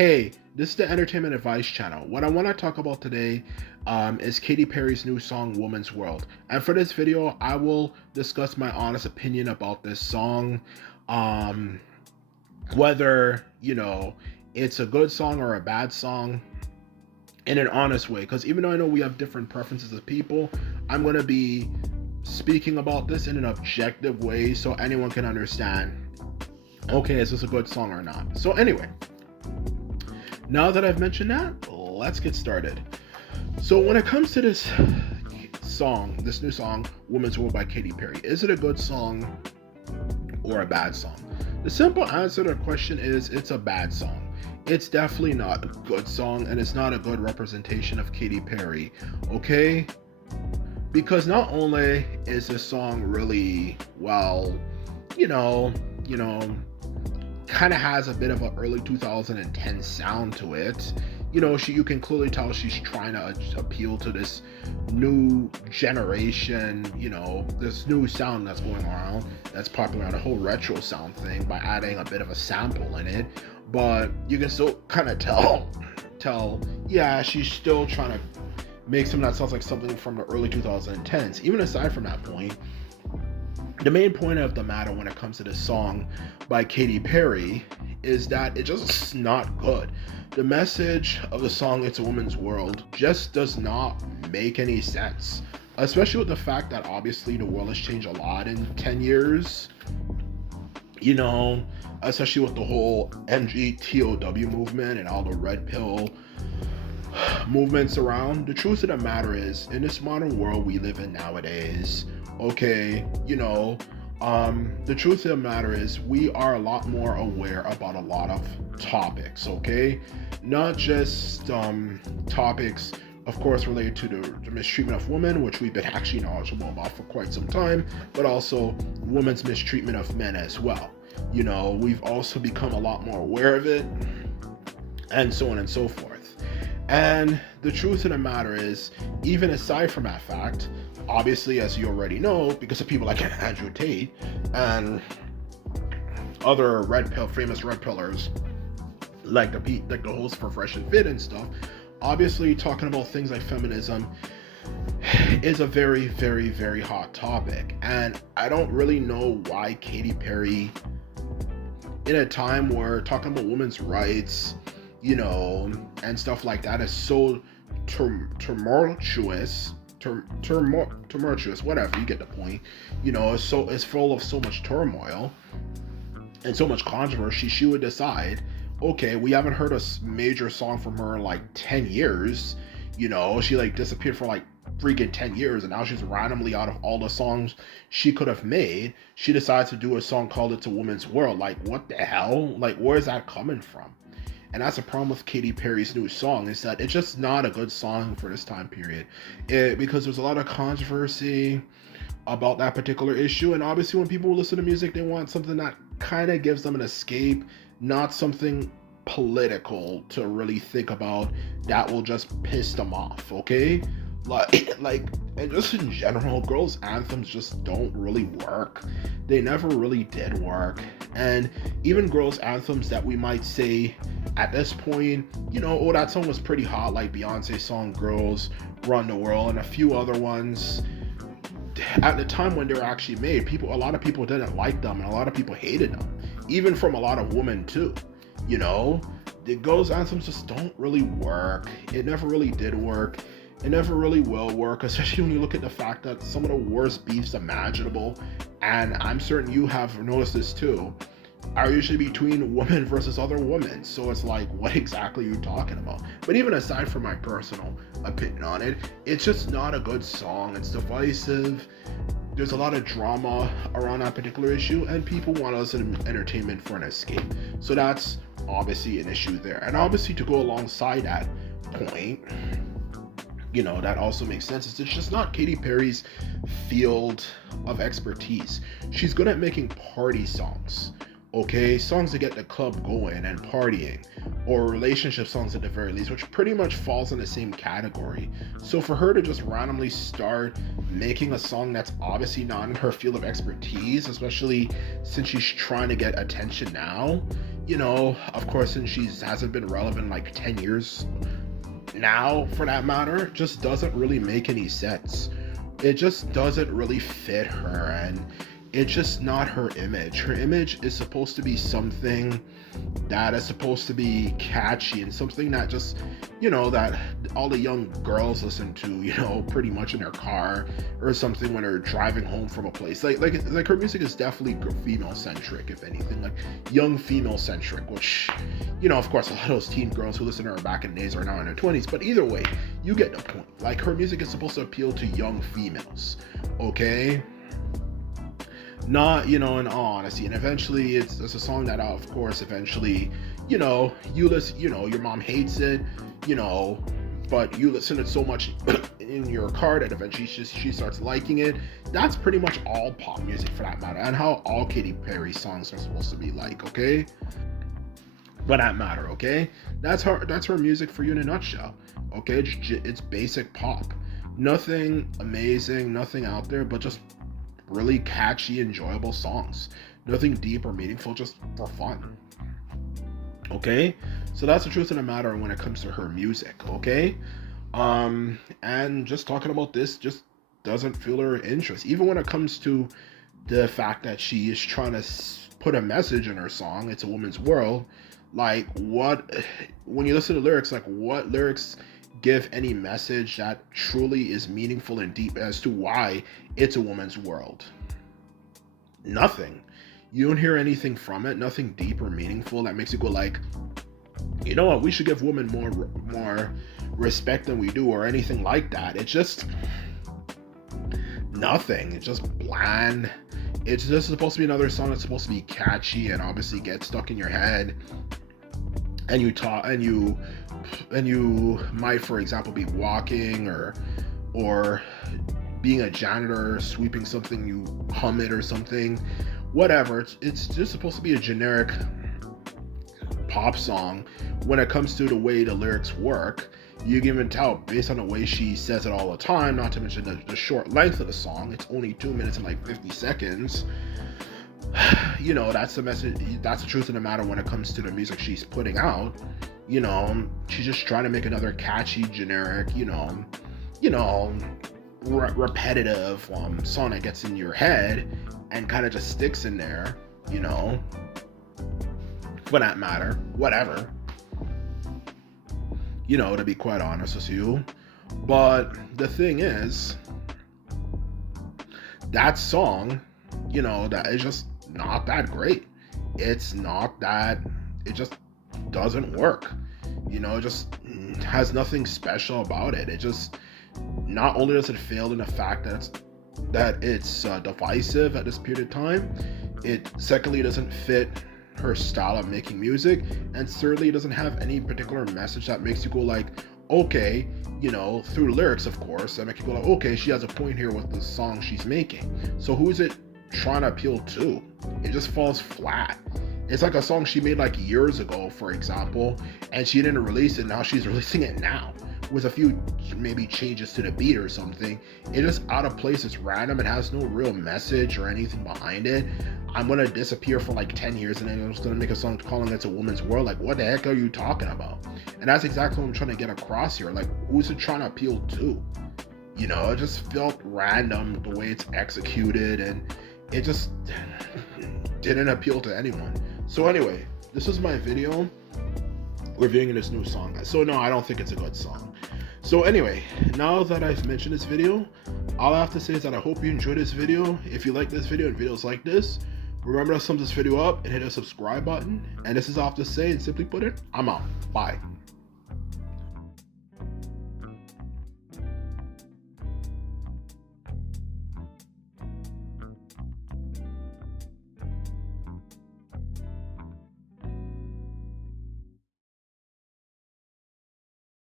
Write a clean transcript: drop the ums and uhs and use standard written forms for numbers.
Hey, this is the Entertainment Advice Channel. What I want to talk about today is Katy Perry's new song, Woman's World. And for this video, I will discuss my honest opinion about this song. Um, Whether, it's a good song or a bad song in an honest way. Because even though I know we have different preferences as people, I'm going to be speaking about this in an objective way so anyone can understand, okay, is this a good song or not? So anyway. Now that I've mentioned that, let's get started. So when it comes to this new song, Woman's World by Katy Perry, is it a good song or a bad song? The simple answer to the question is it's a bad song. It's definitely not a good song, and it's not a good representation of Katy Perry, okay? Because not only is this song really, kind of has a bit of an early 2010 sound to it. You can clearly tell she's trying to appeal to this new generation, this new sound that's going around, that's popular on the whole retro sound thing by adding a bit of a sample in it. But you can still kind of tell, yeah, she's still trying to make something that sounds like something from the early 2010s. Even aside from that point, the main point of the matter when it comes to this song by Katy Perry is that it's just not good. The message of the song, It's a Woman's World, just does not make any sense. Especially with the fact that obviously the world has changed a lot in 10 years. Especially with the whole MGTOW movement and all the red pill movements around. The truth of the matter is, in this modern world we live in nowadays, okay, the truth of the matter is we are a lot more aware about a lot of topics, okay? Not just topics, of course, related to the mistreatment of women, which we've been actually knowledgeable about for quite some time, but also women's mistreatment of men as well. We've also become a lot more aware of it, and so on and so forth. And the truth of the matter is, even aside from that fact, obviously, as you already know, because of people like Andrew Tate and other famous red pillars, like the host for Fresh and Fit and stuff, obviously talking about things like feminism is a very, very, very hot topic. And I don't really know why Katy Perry, in a time where talking about women's rights, and stuff like that is so tumultuous, whatever, you get the point. It's full of so much turmoil and so much controversy. She would decide, okay, we haven't heard a major song from her in like 10 years. She disappeared for like freaking 10 years, and now she's randomly, out of all the songs she could have made, she decides to do a song called It's a Woman's World. Like, what the hell? Like, where is that coming from? And that's the problem with Katy Perry's new song, is that it's just not a good song for this time period. Because there's a lot of controversy about that particular issue. And obviously when people listen to music, they want something that kind of gives them an escape, not something political to really think about that will just piss them off, okay? And just in general, girls' anthems just don't really work. They never really did work. And even girls' anthems that we might say at this point, oh, that song was pretty hot, like Beyonce's song Girls Run the World and a few other ones. At the time when they were actually made, a lot of people didn't like them, and a lot of people hated them, even from a lot of women too. The girls' anthems just don't really work. It never really did work. It never really will work, especially when you look at the fact that some of the worst beefs imaginable, and I'm certain you have noticed this too, are usually between women versus other women. So it's like, what exactly are you talking about? But even aside from my personal opinion on it, it's just not a good song. It's divisive. There's a lot of drama around that particular issue, and people want us in entertainment for an escape. So that's obviously an issue there. And obviously, to go alongside that point, that also makes sense. It's just not Katy Perry's field of expertise. She's good at making party songs, okay? Songs to get the club going and partying, or relationship songs at the very least, which pretty much falls in the same category. So for her to just randomly start making a song that's obviously not in her field of expertise, especially since she's trying to get attention now, You know, of course, since she hasn't been relevant like 10 years now, for that matter, just doesn't really make any sense. It just doesn't really fit her, and it's just not her image. Her image is supposed to be something that is supposed to be catchy and something that just, that all the young girls listen to, pretty much in their car or something when they're driving home from a place. Like her music is definitely female centric, if anything, like young female centric, which, of course, a lot of those teen girls who listen to her back in the days are now in their 20s. But either way, you get the point. Like, her music is supposed to appeal to young females, okay? Not, in all honesty. And eventually it's a song that, of course, eventually, you listen, your mom hates it, but you listen to it so much in your car that eventually she starts liking it. That's pretty much all pop music, for that matter, and how all Katy Perry songs are supposed to be like, okay? For that matter, okay? That's her music for you in a nutshell, okay? It's basic pop. Nothing amazing, nothing out there, but just really catchy, enjoyable songs. Nothing deep or meaningful, just for fun. Okay? So that's the truth of the matter when it comes to her music, okay? And just talking about this just doesn't feel her interest. Even when it comes to the fact that she is trying to put a message in her song, It's a Woman's World, like, when you listen to lyrics, like, what lyrics give any message that truly is meaningful and deep as to why it's a woman's world? Nothing. You don't hear anything from it, nothing deep or meaningful that makes you go like, you know what, we should give women more respect than we do, or anything like that. It's just nothing. It's just bland. It's just supposed to be another song that's supposed to be catchy and obviously get stuck in your head, and you might, for example, be walking or being a janitor, sweeping something, you hum it or something, whatever. It's just supposed to be a generic pop song. When it comes to the way the lyrics work, you can even tell based on the way she says it all the time, not to mention the short length of the song. It's only 2 minutes and like 50 seconds. That's the message. That's the truth of the matter when it comes to the music she's putting out. She's just trying to make another catchy, generic, repetitive song that gets in your head and kind of just sticks in there, for that matter, whatever, to be quite honest with you. But the thing is, that song, that is just not that great. It's not that, it just doesn't work. It just has nothing special about it. It just, not only does it fail in the fact that it's divisive at this period of time, it secondly doesn't fit her style of making music, and thirdly, it doesn't have any particular message that makes you go like, okay, through lyrics, of course, that make you go like, okay, she has a point here with the song she's making. So who is it trying to appeal to? It just falls flat. It's like a song she made like years ago, for example, and she didn't release it. Now she's releasing it now with a few maybe changes to the beat or something. It's just out of place. It's random. It has no real message or anything behind it. I'm gonna disappear for like 10 years and then I'm just gonna make a song calling It's a Woman's World. Like, what the heck are you talking about? And that's exactly what I'm trying to get across here. Like, who's it trying to appeal to? It just felt random the way it's executed, and it just didn't appeal to anyone. So anyway, this is my video reviewing this new song. So no, I don't think it's a good song. So anyway, now that I've mentioned this video, all I have to say is that I hope you enjoyed this video. If you like this video and videos like this, remember to thumbs this video up and hit the subscribe button. And this is all I have to say, and simply put it, I'm out. Bye.